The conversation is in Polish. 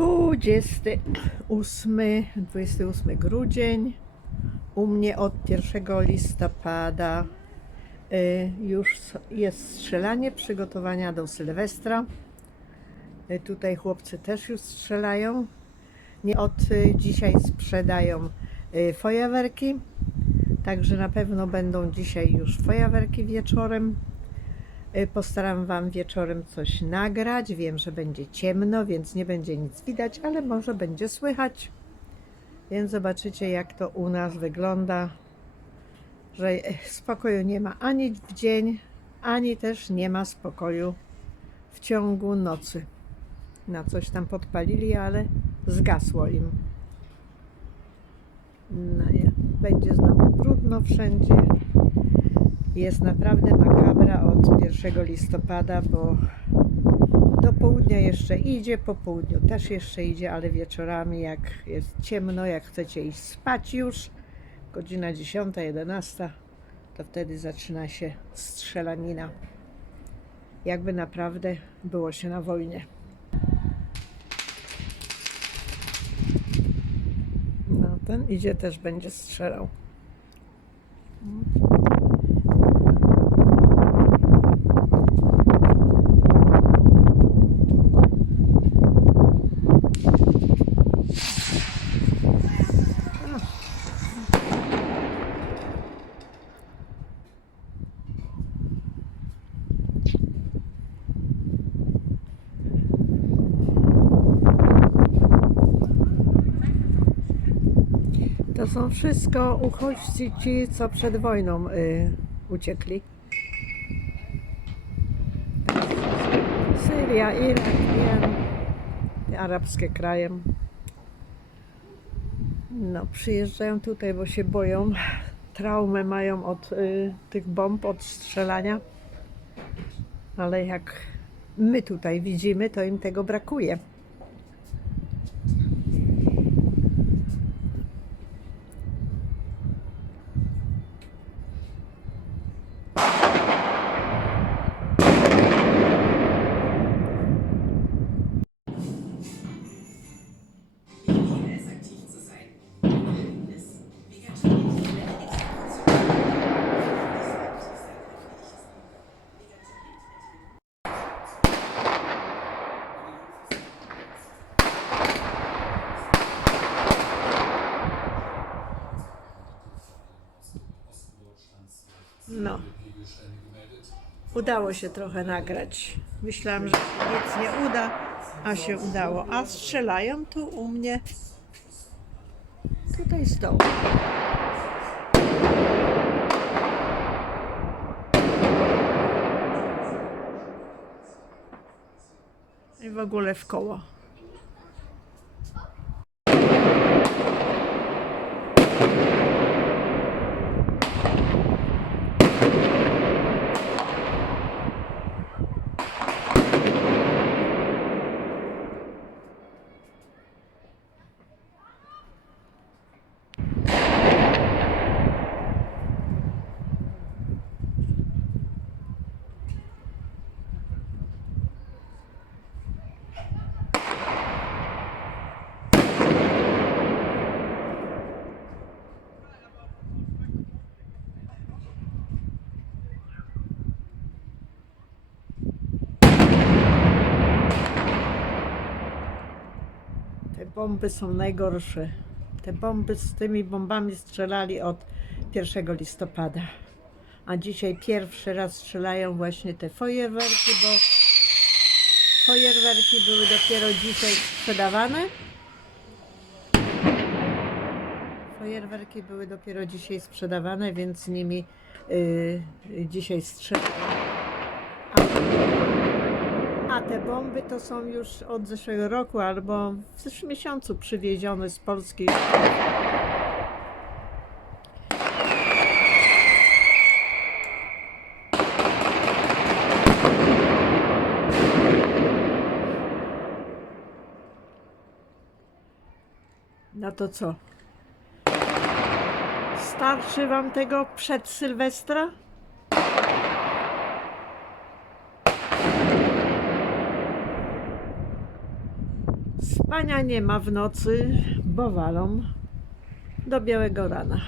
28, 28 grudzień. U mnie od 1 listopada y, już jest strzelanie, przygotowania do Sylwestra. Y, Tutaj chłopcy też już strzelają. Nie od y, dzisiaj sprzedają fajerwerki, także na pewno będą dzisiaj już fajerwerki wieczorem. Y, Postaram Wam wieczorem coś nagrać. Wiem, że będzie ciemno, więc nie będzie nic widać, ale może będzie słychać. Więc zobaczycie, jak to u nas wygląda. Że e, spokoju nie ma ani w dzień, ani też nie ma spokoju w ciągu nocy. Na coś tam podpalili, ale zgasło im. No, będzie znowu brudno wszędzie. Jest naprawdę makabra od 1 listopada, bo do południa jeszcze idzie, po południu też jeszcze idzie, ale wieczorami jak jest ciemno, jak chcecie iść spać już, godzina 10, 11, to wtedy zaczyna się strzelanina. Jakby naprawdę było się na wojnie. No, ten idzie też będzie strzelał. To są wszystko uchodźcy ci, co przed wojną y, uciekli. Syria, Irak, Jemen, arabskie kraje. No, przyjeżdżają tutaj, bo się boją. Traumę mają od y, tych bomb, od strzelania. Ale jak my tutaj widzimy, to im tego brakuje. No. Udało się trochę nagrać. Myślałam, że nic nie uda, a się udało. A strzelają tu u mnie tutaj z dołu. I w ogóle w koło. Te bomby są najgorsze. Te bomby z tymi bombami strzelali od 1 listopada. A dzisiaj pierwszy raz strzelają właśnie te fajerwerki, bo fajerwerki były dopiero dzisiaj sprzedawane. Fajerwerki były dopiero dzisiaj sprzedawane, więc nimi y, dzisiaj strzelają. Te bomby to są już od zeszłego roku albo w zeszłym miesiącu przywiezione z Polski. No to co? Starczy wam tego przed Sylwestra? Pania nie ma w nocy, bo walą do białego rana.